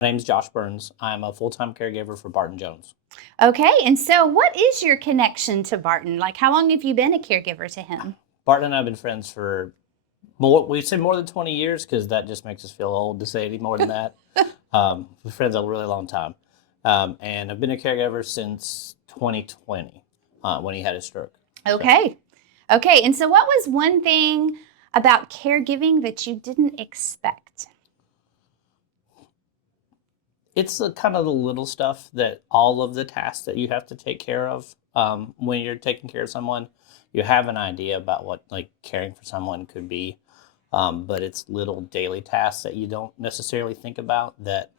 My name's Josh Burns. I'm a full-time caregiver for Barton Jones. Okay, and so what is your connection to Barton? Like, how long have you been a caregiver to him? Barton and I have been friends for we say more than 20 years because that just makes us feel old to say any more than that. We're friends a really long time. And I've been a caregiver since 2020 when he had his stroke. So Okay. Okay, and so what was one thing about caregiving that you didn't expect? it's the kind of the little stuff that all of the tasks that you have to take care of when you're taking care of someone. You have an idea about what like caring for someone could be, but it's little daily tasks that you don't necessarily think about that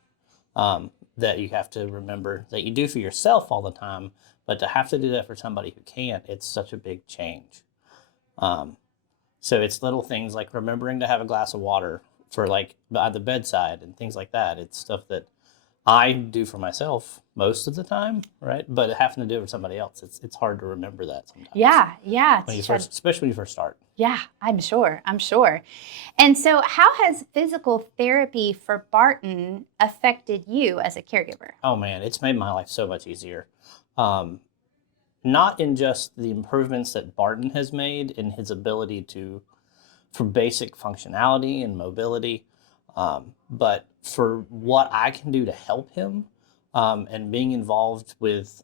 you have to remember that you do for yourself all the time, but to have to do that for somebody who can't, it's such a big change. Um, so it's little things like remembering to have a glass of water for like by the bedside and things like that. It's stuff that I do for myself most of the time, right? But having to do it for somebody else, it's hard to remember that sometimes Yeah, when you first, especially when you first start. yeah, I'm sure. And so how has physical therapy for Barton affected you as a caregiver? Oh man, it's made my life so much easier. Um, Not in just the improvements that Barton has made in his ability to for basic functionality and mobility, but for what I can do to help him and being involved with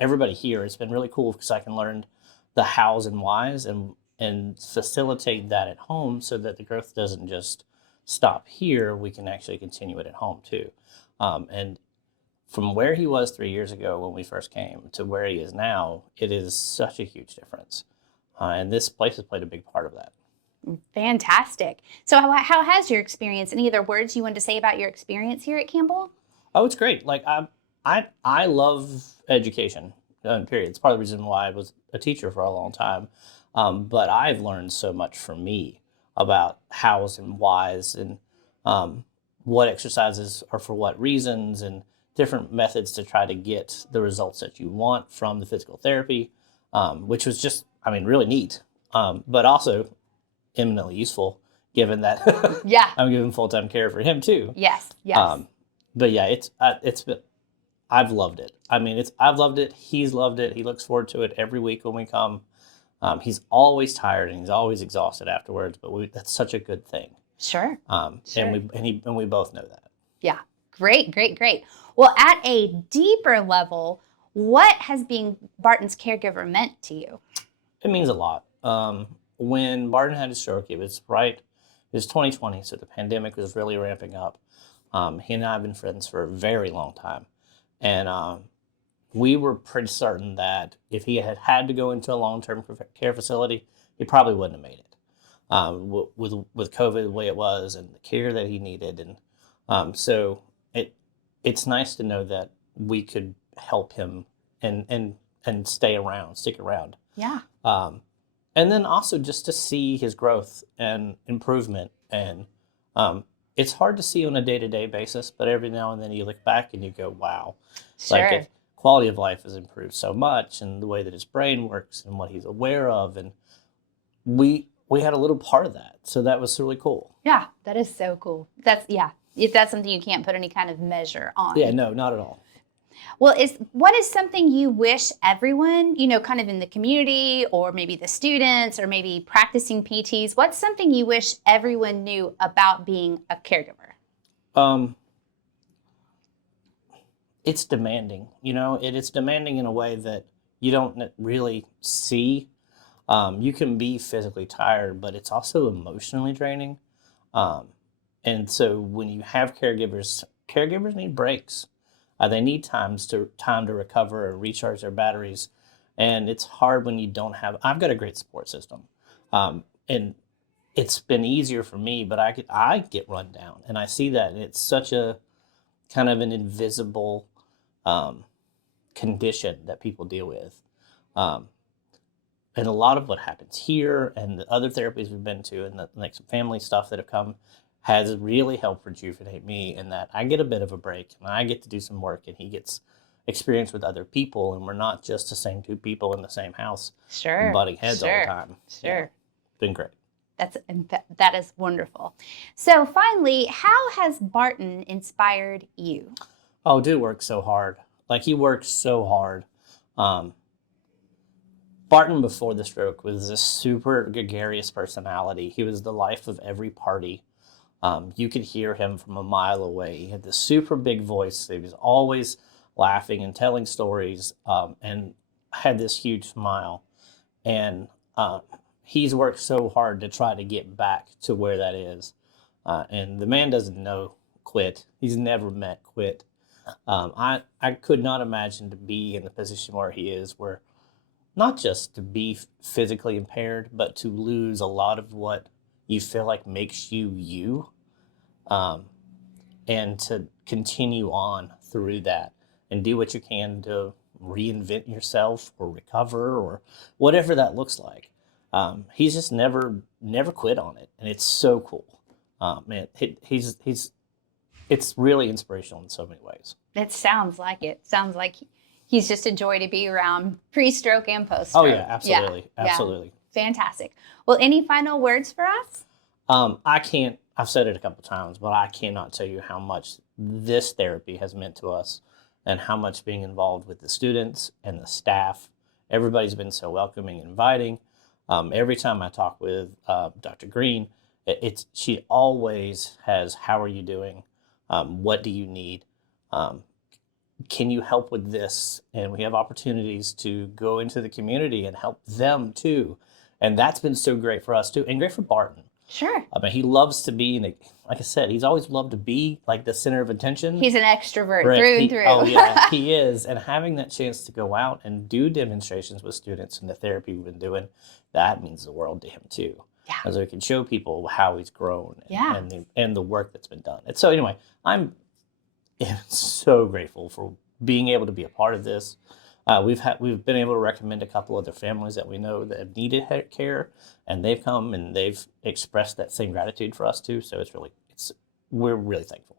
everybody here. It's been really cool because I can learn the hows and whys and facilitate that at home so that the growth doesn't just stop here. We can actually continue it at home too. And from where he was 3 years ago when we first came to where he is now, it is such a huge difference. And this place has played a big part of that. Fantastic. So how has your experience, any other words you wanted to say about your experience here at Campbell? Oh, it's great. Like I love education. Period. It's part of the reason why I was a teacher for a long time. But I've learned so much from me about hows and whys and what exercises are for what reasons and different methods to try to get the results that you want from the physical therapy, which was just, I mean, really neat, but also eminently useful given that Yeah. I'm giving full time care for him too. Yes. But yeah, it's been I've loved it. I mean, I've loved it. He's loved it. He looks forward to it every week when we come. He's always tired and he's always exhausted afterwards, but that's such a good thing. Sure. And Sure. we both know that. Yeah. Great. Well, at a deeper level, what has being Barton's caregiver meant to you? It means a lot. When Barton had his stroke, it was 2020, so the pandemic was really ramping up. He and I have been friends for a very long time, and we were pretty certain that if he had had to go into a long-term care facility, he probably wouldn't have made it. With COVID the way it was and the care that he needed, and so it's nice to know that we could help him and stick around. Yeah. And then also just to see his growth and improvement. And it's hard to see on a day-to-day basis, but every now and then you look back and you go, wow, like Sure. quality of life has improved so much and the way that his brain works and what he's aware of. And we had a little part of that. So that was really cool. Yeah, that is so cool. Yeah. If that's something you can't put any kind of measure on. Yeah, no, not at all. Well, what is something you wish everyone, kind of in the community or maybe the students or maybe practicing PTs, what's something you wish everyone knew about being a caregiver? Um, it's demanding, it's demanding in a way that you don't really see. You can be physically tired, but it's also emotionally draining. Um, and so when you have caregivers need breaks. They need time to recover and recharge their batteries, and it's hard when you don't have. I've got a great support system, and it's been easier for me. But I get run down, and I see that, and it's such a kind of an invisible um, condition that people deal with. Um, and a lot of what happens here and the other therapies we've been to and the like some family stuff that have come has really helped rejuvenate me in that I get a bit of a break and I get to do some work and he gets experience with other people and we're not just the same two people in the same house Sure. butting heads all the time. Sure. It's been great. That is wonderful. So finally, how has Barton inspired you? Oh, dude works so hard. Like he works so hard. Um, Barton before the stroke was a super gregarious personality. He was the life of every party. You could hear him from a mile away. He had this super big voice. He was always laughing and telling stories, and had this huge smile. And he's worked so hard to try to get back to where that is. And the man doesn't know quit. He's never met quit. I could not imagine to be in the position where he is, where not just to be physically impaired, but to lose a lot of what you feel like makes you you, um, and to continue on through that and do what you can to reinvent yourself or recover or whatever that looks like. He's just never quit on it, and it's so cool. Man, he's it's really inspirational in so many ways. It sounds like it. Sounds like he's just a joy to be around, pre-stroke and Oh post-stroke. yeah, absolutely, Yeah. absolutely. Fantastic. Well, any final words for us? I can't. I've said it a couple times, but I cannot tell you how much this therapy has meant to us, and how much being involved with the students and the staff. Everybody's been so welcoming and inviting. Every time I talk with Dr. Green, she always has, "How are you doing? What do you need? Um, can you help with this?" And we have opportunities to go into the community and help them too. And that's been so great for us too, and great for Barton. Sure. I mean, he loves to be, like I said, he's always loved to be like the center of attention. He's an extrovert Right. through and through. Oh yeah, he is. And having that chance to go out and do demonstrations with students and the therapy we've been doing, that means the world to him too. Yeah. As we can show people how he's grown and, Yeah. and the work that's been done. And so anyway, I'm so grateful for being able to be a part of this. We've been able to recommend a couple other families that we know that have needed care, and they've come and they've expressed that same gratitude for us too. So we're really thankful.